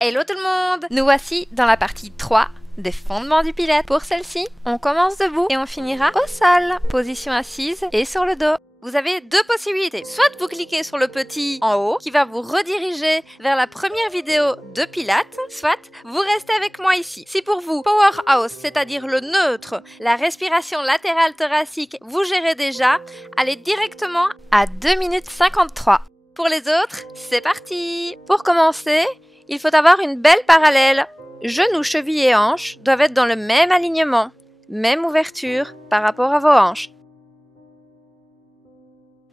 Hello tout le monde! Nous voici dans la partie 3 des fondements du Pilates. Pour celle-ci, on commence debout et on finira au sol, position assise et sur le dos. Vous avez deux possibilités. Soit vous cliquez sur le petit en haut qui va vous rediriger vers la première vidéo de Pilates, soit vous restez avec moi ici. Si pour vous, Powerhouse, c'est-à-dire le neutre, la respiration latérale thoracique, vous gérez déjà, allez directement à 2 minutes 53. Pour les autres, c'est parti! Pour commencer, il faut avoir une belle parallèle. Genoux, chevilles et hanches doivent être dans le même alignement, même ouverture par rapport à vos hanches.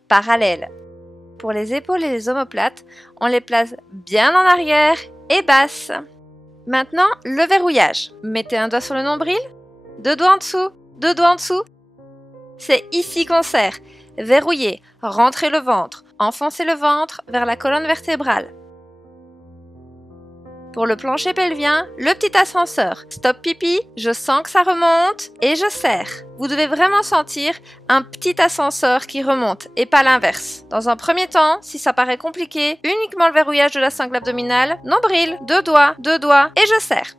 Parallèle. Pour les épaules et les omoplates, on les place bien en arrière et basses. Maintenant, le verrouillage. Mettez un doigt sur le nombril, deux doigts en dessous, deux doigts en dessous. C'est ici qu'on serre. Verrouillez, rentrez le ventre, enfoncez le ventre vers la colonne vertébrale. Pour le plancher pelvien, le petit ascenseur. Stop pipi, je sens que ça remonte et je serre. Vous devez vraiment sentir un petit ascenseur qui remonte et pas l'inverse. Dans un premier temps, si ça paraît compliqué, uniquement le verrouillage de la sangle abdominale, nombril, deux doigts et je serre.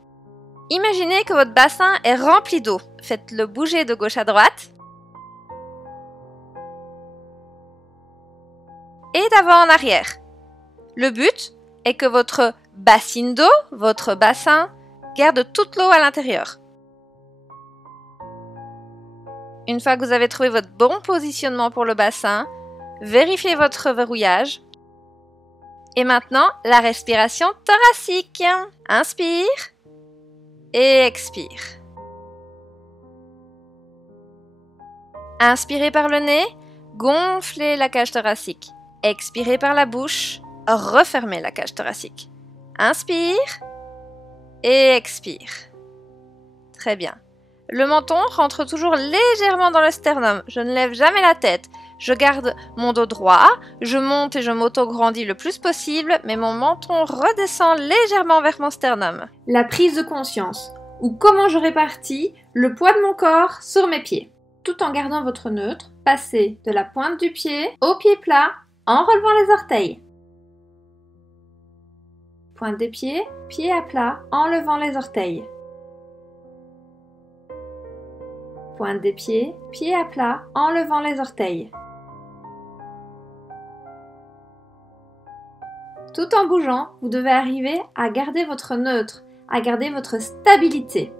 Imaginez que votre bassin est rempli d'eau. Faites-le bouger de gauche à droite et d'avant en arrière. Le but est que votre bassine d'eau, votre bassin, garde toute l'eau à l'intérieur. Une fois que vous avez trouvé votre bon positionnement pour le bassin, vérifiez votre verrouillage. Et maintenant, la respiration thoracique. Inspire et expire. Inspirez par le nez, gonflez la cage thoracique. Expirez par la bouche, refermez la cage thoracique. Inspire et expire. Très bien. Le menton rentre toujours légèrement dans le sternum. Je ne lève jamais la tête. Je garde mon dos droit, je monte et je m'auto-grandis le plus possible, mais mon menton redescend légèrement vers mon sternum. La prise de conscience, ou comment je répartis le poids de mon corps sur mes pieds. Tout en gardant votre neutre, passez de la pointe du pied au pied plat en relevant les orteils. Pointe des pieds, pied à plat, en levant les orteils. Pointe des pieds, pied à plat, en levant les orteils. Tout en bougeant, vous devez arriver à garder votre neutre, à garder votre stabilité.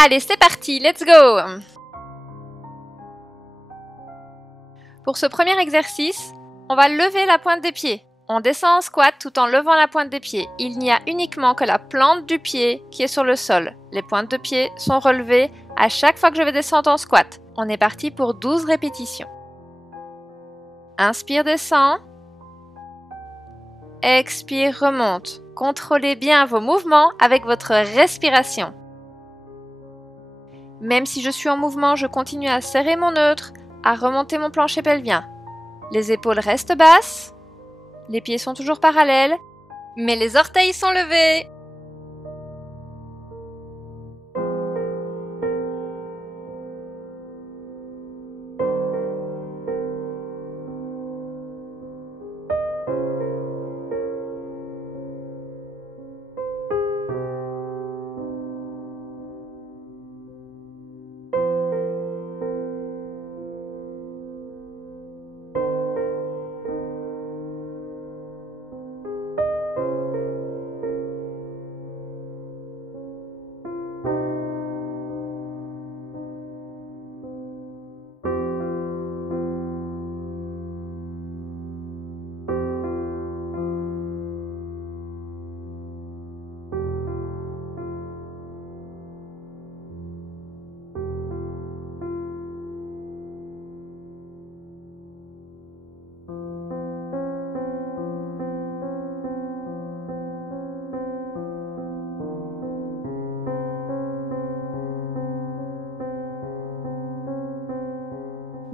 Allez, c'est parti, let's go! Pour ce premier exercice, on va lever la pointe des pieds. On descend en squat tout en levant la pointe des pieds. Il n'y a uniquement que la plante du pied qui est sur le sol. Les pointes de pied sont relevées à chaque fois que je vais descendre en squat. On est parti pour 12 répétitions. Inspire, descend. Expire, remonte. Contrôlez bien vos mouvements avec votre respiration. Même si je suis en mouvement, je continue à serrer mon neutre, à remonter mon plancher pelvien. Les épaules restent basses, les pieds sont toujours parallèles, mais les orteils sont levés.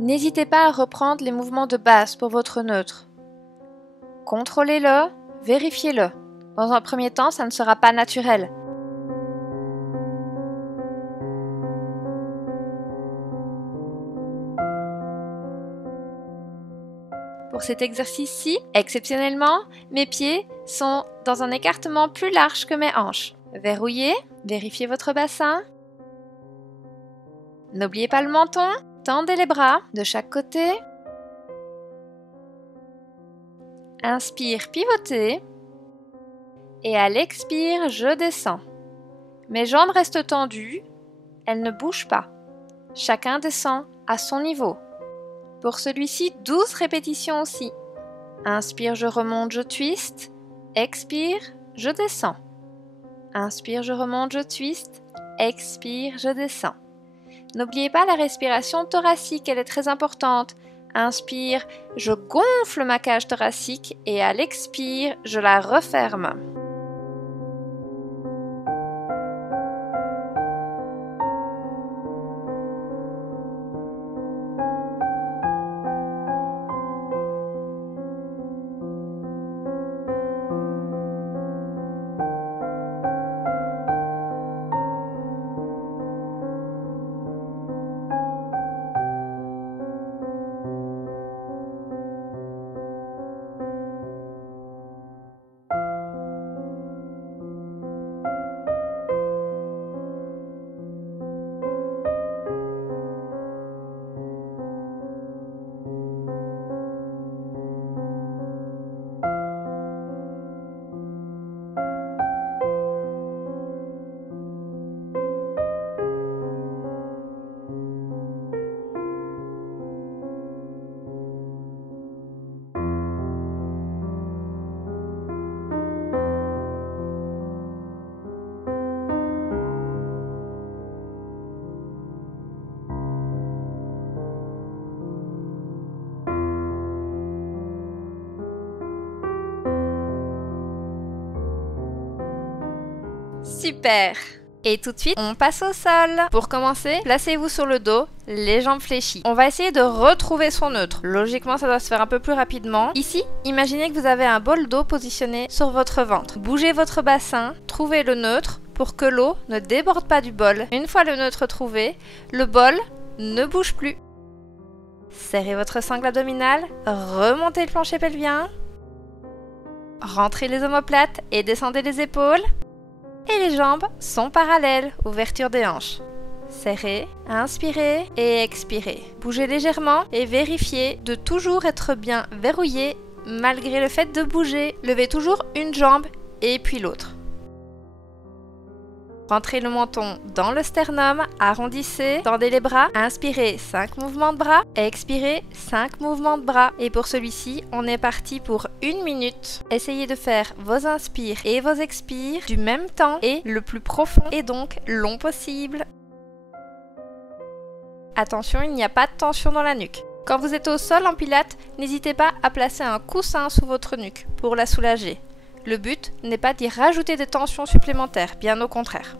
N'hésitez pas à reprendre les mouvements de base pour votre neutre. Contrôlez-le, vérifiez-le. Dans un premier temps, ça ne sera pas naturel. pour cet exercice-ci, exceptionnellement, mes pieds sont dans un écartement plus large que mes hanches. Verrouillez, vérifiez votre bassin. N'oubliez pas le menton, tendez les bras de chaque côté. Inspire, pivotez. Et à l'expire, je descends. Mes jambes restent tendues, elles ne bougent pas. Chacun descend à son niveau. Pour celui-ci, 12 répétitions aussi. Inspire, je remonte, je twiste. Expire, je descends. Inspire, je remonte, je twiste. Expire, je descends. N'oubliez pas la respiration thoracique, elle est très importante. Inspire, je gonfle ma cage thoracique et à l'expire, je la referme. Super! Et tout de suite, on passe au sol. Pour commencer, placez-vous sur le dos, les jambes fléchies. On va essayer de retrouver son neutre. Logiquement, ça doit se faire un peu plus rapidement. Ici, imaginez que vous avez un bol d'eau positionné sur votre ventre. Bougez votre bassin, trouvez le neutre pour que l'eau ne déborde pas du bol. Une fois le neutre trouvé, le bol ne bouge plus. Serrez votre sangle abdominale, remontez le plancher pelvien. Rentrez les omoplates et descendez les épaules. Et les jambes sont parallèles, ouverture des hanches. Serrez, inspirez et expirez. Bougez légèrement et vérifiez de toujours être bien verrouillé malgré le fait de bouger. Levez toujours une jambe et puis l'autre. Rentrez le menton dans le sternum, arrondissez, tendez les bras, inspirez 5 mouvements de bras, expirez 5 mouvements de bras. Et pour celui-ci, on est parti pour 1 minute. Essayez de faire vos inspires et vos expires du même temps et le plus profond et donc long possible. Attention, il n'y a pas de tension dans la nuque. Quand vous êtes au sol en pilates, n'hésitez pas à placer un coussin sous votre nuque pour la soulager. Le but n'est pas d'y rajouter des tensions supplémentaires, bien au contraire.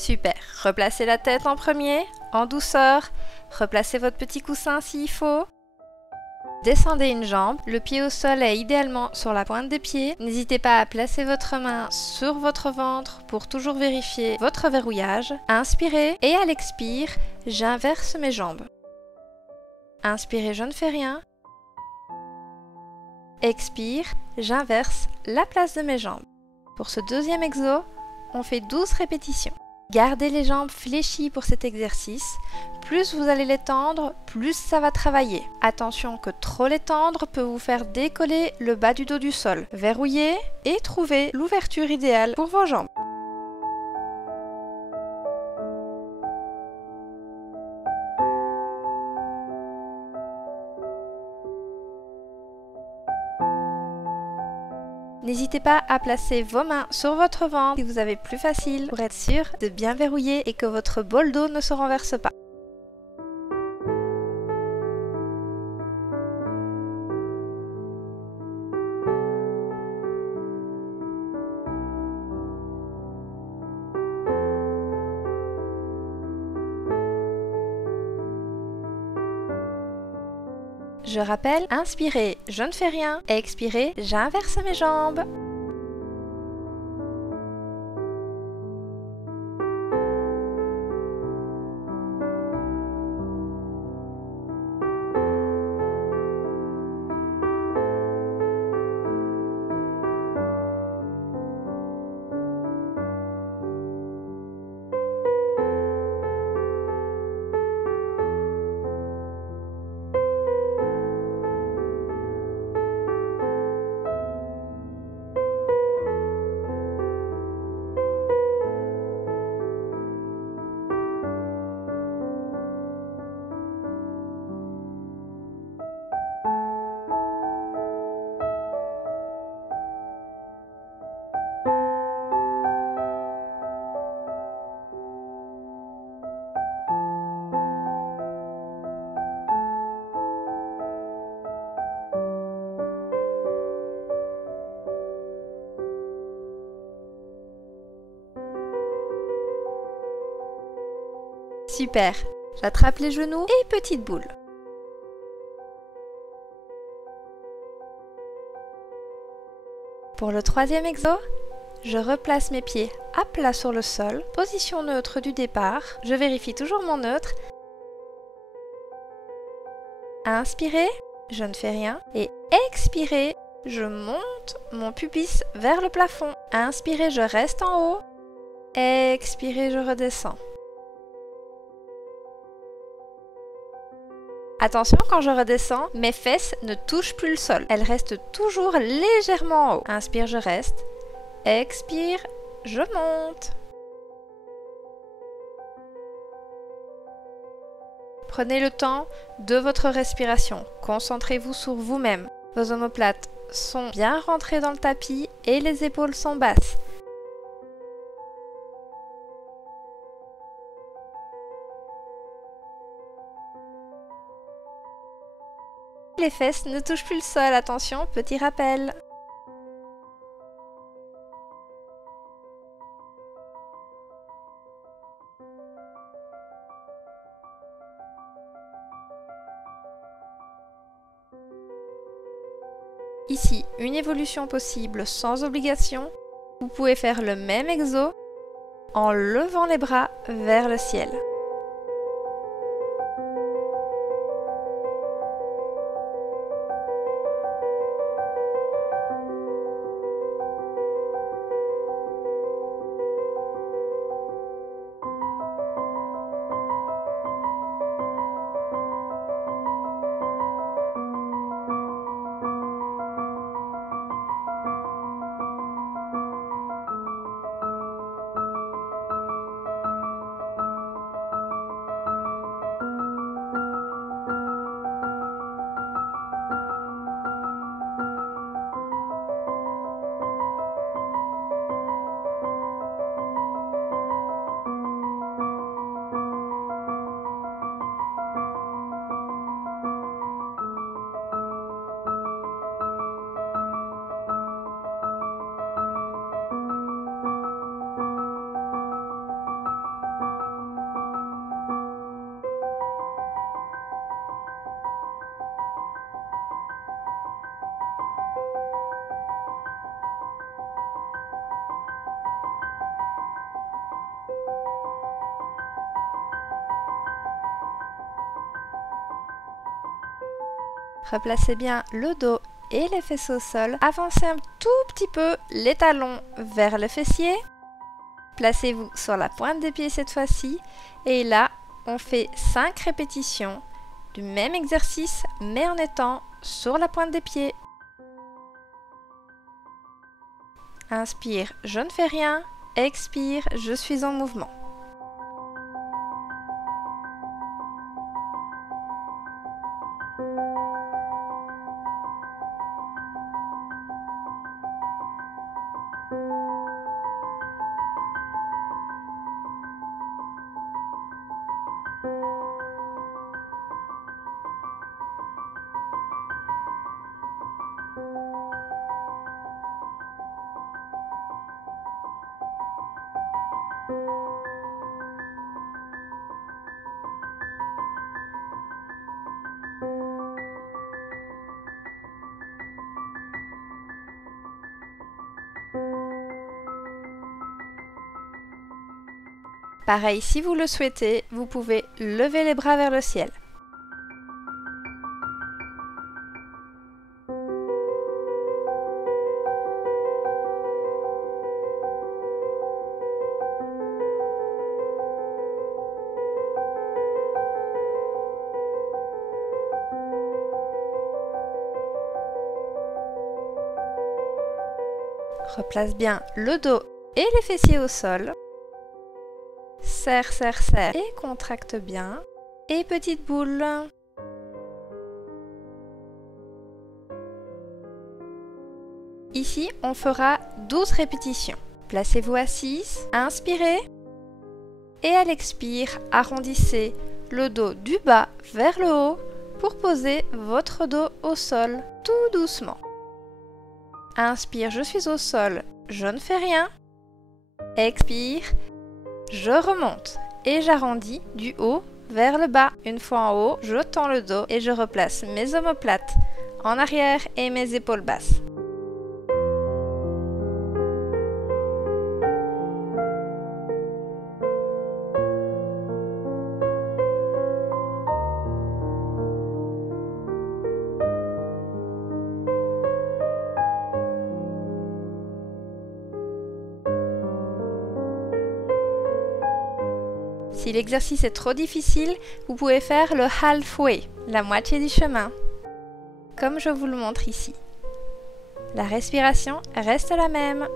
Super, replacez la tête en premier, en douceur, replacez votre petit coussin s'il faut. Descendez une jambe, le pied au sol est idéalement sur la pointe des pieds. N'hésitez pas à placer votre main sur votre ventre pour toujours vérifier votre verrouillage. Inspirez et à l'expire, j'inverse mes jambes. Inspirez, je ne fais rien. Expire, j'inverse la place de mes jambes. Pour ce deuxième exo, on fait 12 répétitions. Gardez les jambes fléchies pour cet exercice. Plus vous allez les tendre, plus ça va travailler. Attention que trop les tendre peut vous faire décoller le bas du dos du sol. Verrouillez et trouvez l'ouverture idéale pour vos jambes. N'hésitez pas à placer vos mains sur votre ventre si vous avez plus facile pour être sûr de bien verrouiller et que votre bol d'eau ne se renverse pas. Je rappelle, inspirez, je ne fais rien. Expirez, j'inverse mes jambes. Super. J'attrape les genoux et petite boule. Pour le troisième exo, je replace mes pieds à plat sur le sol, position neutre du départ. Je vérifie toujours mon neutre. Inspirez, je ne fais rien. Et expirez, je monte mon pubis vers le plafond. Inspirez, je reste en haut. Expirez, je redescends. Attention, quand je redescends, mes fesses ne touchent plus le sol. Elles restent toujours légèrement en haut. Inspire, je reste. Expire, je monte. Prenez le temps de votre respiration. Concentrez-vous sur vous-même. Vos omoplates sont bien rentrées dans le tapis et les épaules sont basses. Les fesses ne touchent plus le sol, attention, petit rappel. Ici, une évolution possible sans obligation. Vous pouvez faire le même exo en levant les bras vers le ciel. Replacez bien le dos et les fesses au sol. Avancez un tout petit peu les talons vers le fessier. Placez-vous sur la pointe des pieds cette fois-ci. Et là, on fait 5 répétitions du même exercice, mais en étant sur la pointe des pieds. Inspire, je ne fais rien. Expire, je suis en mouvement. Pareil, si vous le souhaitez, vous pouvez lever les bras vers le ciel. Replace bien le dos et les fessiers au sol. Serre, serre, serre et contracte bien. Et petite boule. Ici, on fera 12 répétitions. Placez-vous assise, inspirez. Et à l'expire, arrondissez le dos du bas vers le haut pour poser votre dos au sol tout doucement. Inspire, je suis au sol, je ne fais rien. Expire, je remonte et j'arrondis du haut vers le bas. Une fois en haut, je tends le dos et je replace mes omoplates en arrière et mes épaules basses. Si l'exercice est trop difficile, vous pouvez faire le halfway, la moitié du chemin, comme je vous le montre ici. La respiration reste la même.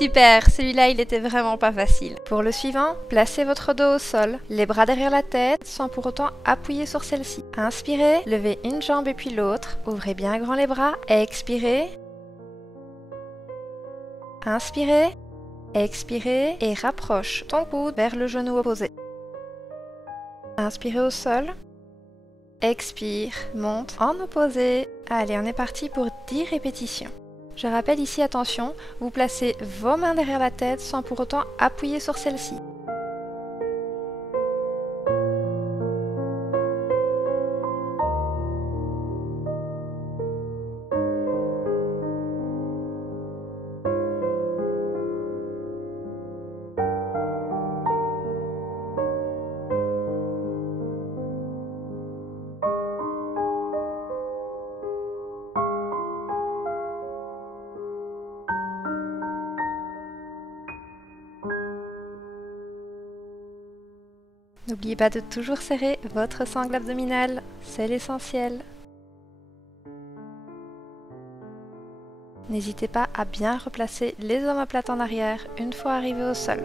Super, celui-là il était vraiment pas facile. Pour le suivant, placez votre dos au sol, les bras derrière la tête sans pour autant appuyer sur celle-ci. Inspirez, levez une jambe et puis l'autre, ouvrez bien grand les bras, expirez. Inspirez, expirez et rapproche ton coude vers le genou opposé. Inspirez au sol, expire, monte en opposé. Allez, on est parti pour 10 répétitions. Je rappelle ici, attention, vous placez vos mains derrière la tête sans pour autant appuyer sur celle-ci. N'oubliez pas de toujours serrer votre sangle abdominale, c'est l'essentiel. N'hésitez pas à bien replacer les omoplates en arrière une fois arrivé au sol.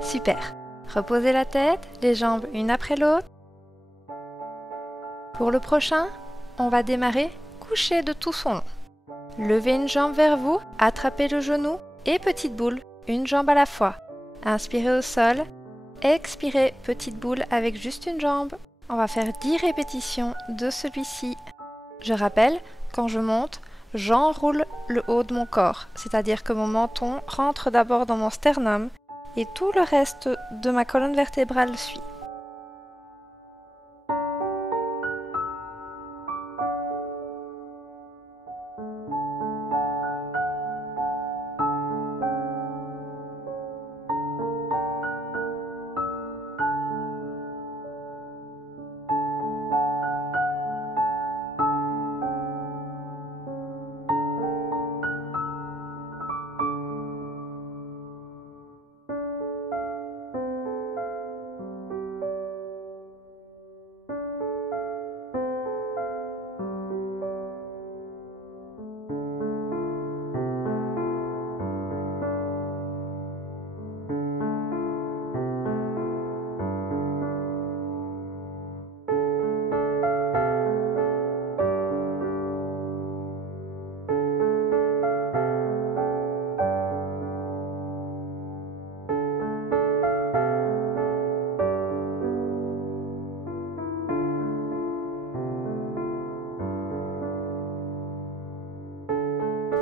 Super. Reposez la tête, les jambes une après l'autre. Pour le prochain, on va démarrer couché de tout son long. Levez une jambe vers vous, attrapez le genou et petite boule, une jambe à la fois. Inspirez au sol, expirez petite boule avec juste une jambe. On va faire 10 répétitions de celui-ci. Je rappelle, quand je monte, j'enroule le haut de mon corps, c'est-à-dire que mon menton rentre d'abord dans mon sternum et tout le reste de ma colonne vertébrale suit.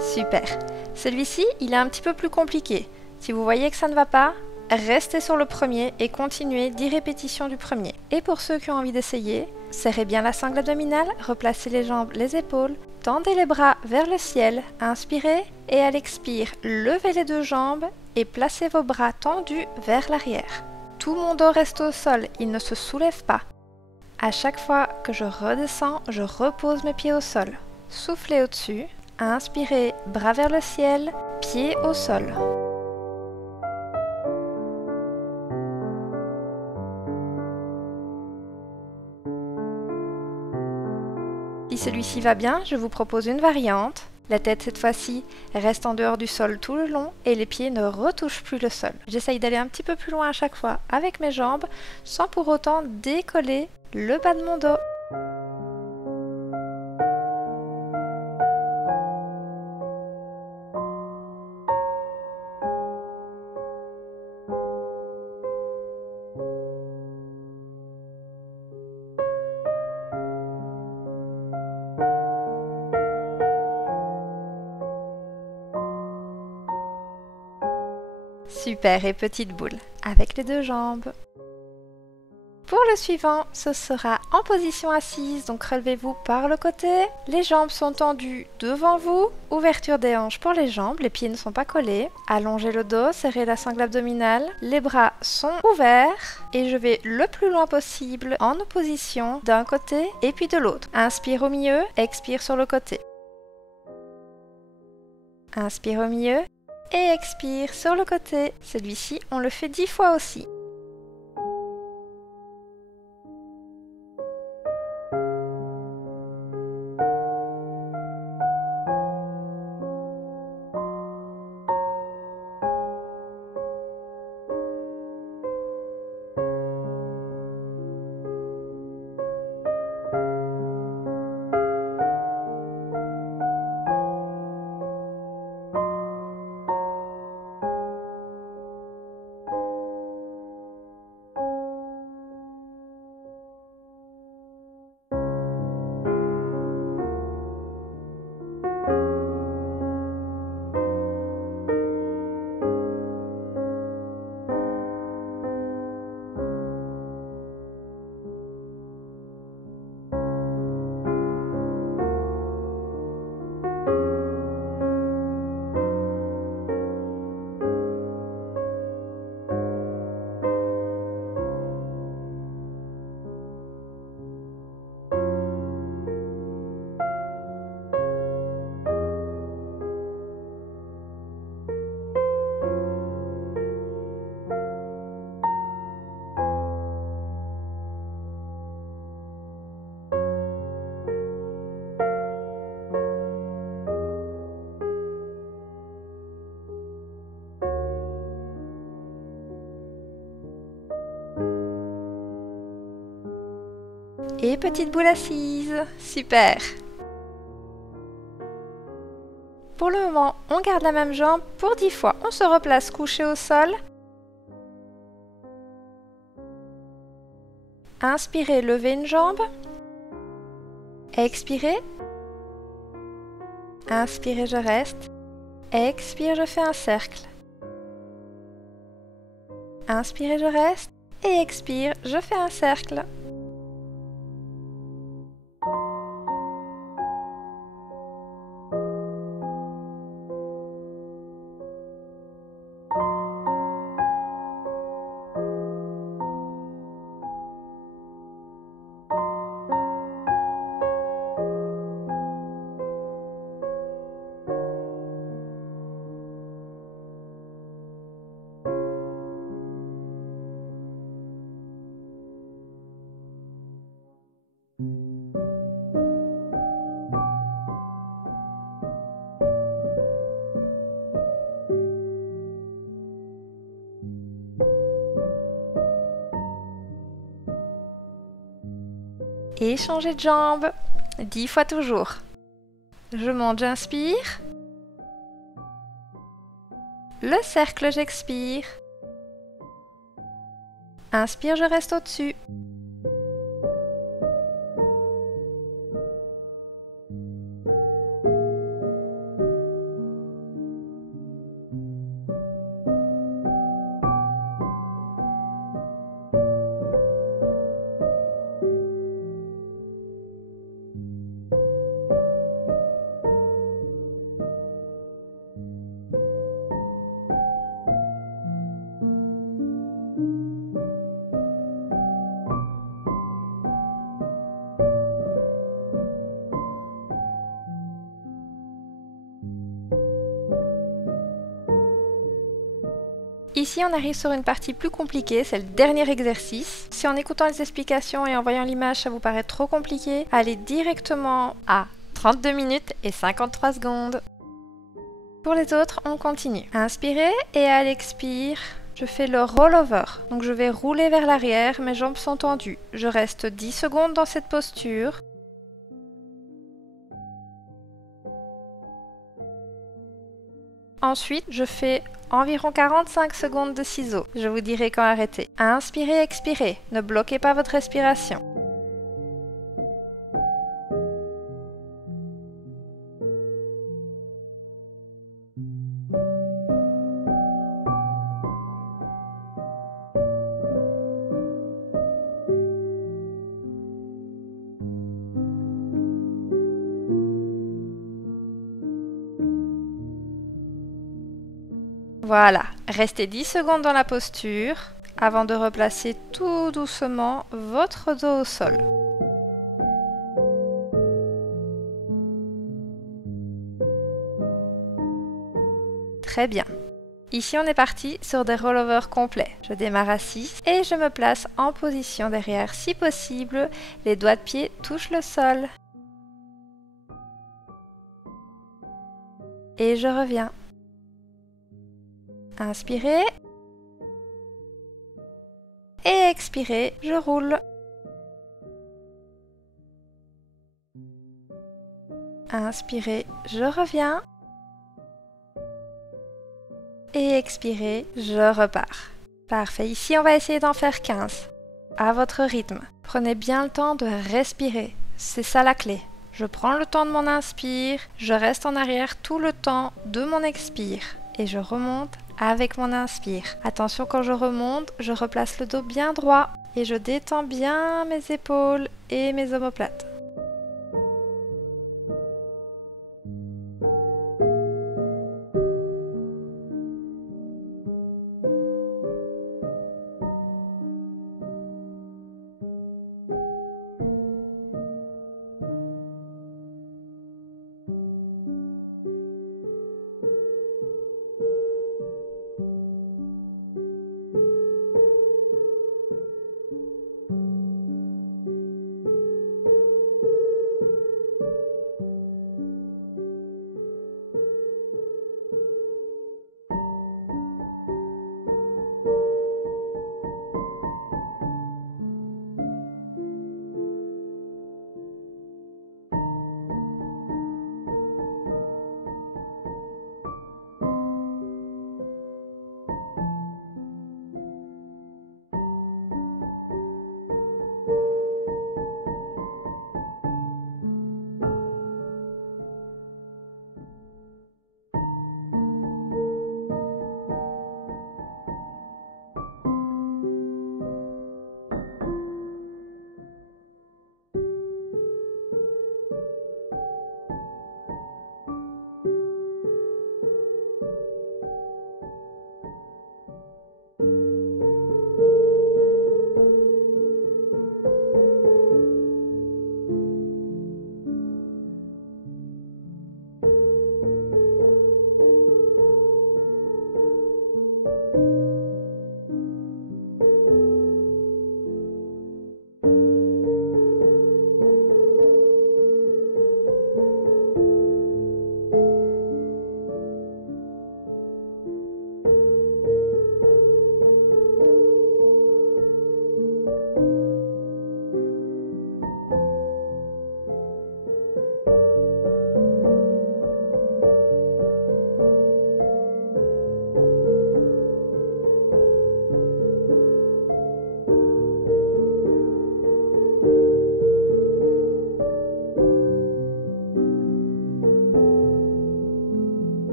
Super. Celui-ci, il est un petit peu plus compliqué. Si vous voyez que ça ne va pas, restez sur le premier et continuez 10 répétitions du premier. Et pour ceux qui ont envie d'essayer, serrez bien la sangle abdominale, replacez les jambes, les épaules, tendez les bras vers le ciel, inspirez et à l'expire, levez les deux jambes et placez vos bras tendus vers l'arrière. Tout mon dos reste au sol, il ne se soulève pas. À chaque fois que je redescends, je repose mes pieds au sol. Soufflez au-dessus. Inspirez, bras vers le ciel, pieds au sol. Si celui-ci va bien, je vous propose une variante. La tête cette fois-ci reste en dehors du sol tout le long et les pieds ne retouchent plus le sol. J'essaye d'aller un petit peu plus loin à chaque fois avec mes jambes sans pour autant décoller le bas de mon dos. Super, et petite boule avec les deux jambes. Pour le suivant, ce sera en position assise, donc relevez-vous par le côté. Les jambes sont tendues devant vous. Ouverture des hanches pour les jambes, les pieds ne sont pas collés. Allongez le dos, serrez la sangle abdominale. Les bras sont ouverts et je vais le plus loin possible en opposition d'un côté et puis de l'autre. Inspire au milieu, expire sur le côté. Inspire au milieu et expire sur le côté. Celui-ci, on le fait 10 fois aussi. Et petite boule assise. Super. Pour le moment, on garde la même jambe pour 10 fois. On se replace couché au sol. Inspirez, levez une jambe. Expirez. Inspirez, je reste. Expire, je fais un cercle. Inspirez, je reste. Et expire, je fais un cercle. Et changez de jambe. 10 fois toujours. Je monte, j'inspire. Le cercle, j'expire. Inspire, je reste au-dessus. Ici, on arrive sur une partie plus compliquée, c'est le dernier exercice. Si en écoutant les explications et en voyant l'image, ça vous paraît trop compliqué, allez directement à 32 minutes et 53 secondes. Pour les autres, on continue. Inspirez et à l'expire, je fais le rollover. Donc je vais rouler vers l'arrière, mes jambes sont tendues. Je reste 10 secondes dans cette posture. Ensuite, je fais environ 45 secondes de ciseaux. Je vous dirai quand arrêter. Inspirez, expirez. Ne bloquez pas votre respiration. Voilà, restez 10 secondes dans la posture avant de replacer tout doucement votre dos au sol. Très bien. Ici, on est parti sur des rollovers complets. Je démarre assis et je me place en position derrière. Si possible, les doigts de pied touchent le sol. Et je reviens. Inspirez. Et expirez, je roule. Inspirez, je reviens. Et expirez, je repars. Parfait, ici on va essayer d'en faire 15. À votre rythme. Prenez bien le temps de respirer. C'est ça la clé. Je prends le temps de mon inspire, je reste en arrière tout le temps de mon expire. Et je remonte avec mon inspire. Attention, quand je remonte, je replace le dos bien droit et je détends bien mes épaules et mes omoplates.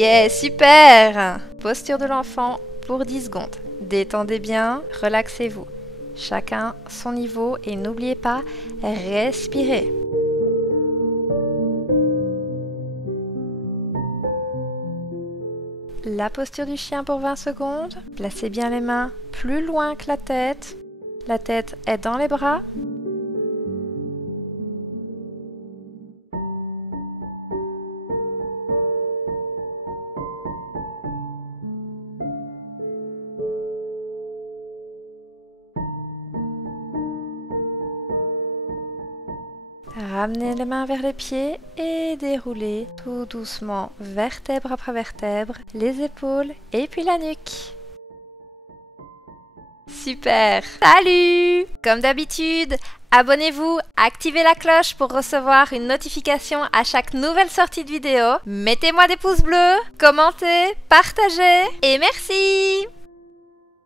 Yeah, super! Posture de l'enfant pour 10 secondes. Détendez bien, relaxez-vous. Chacun son niveau et n'oubliez pas, respirez. La posture du chien pour 20 secondes. Placez bien les mains plus loin que la tête. La tête est dans les bras. Ramenez les mains vers les pieds et déroulez tout doucement, vertèbre après vertèbre, les épaules et puis la nuque. Super! Salut! Comme d'habitude, abonnez-vous, activez la cloche pour recevoir une notification à chaque nouvelle sortie de vidéo. Mettez-moi des pouces bleus, commentez, partagez et merci!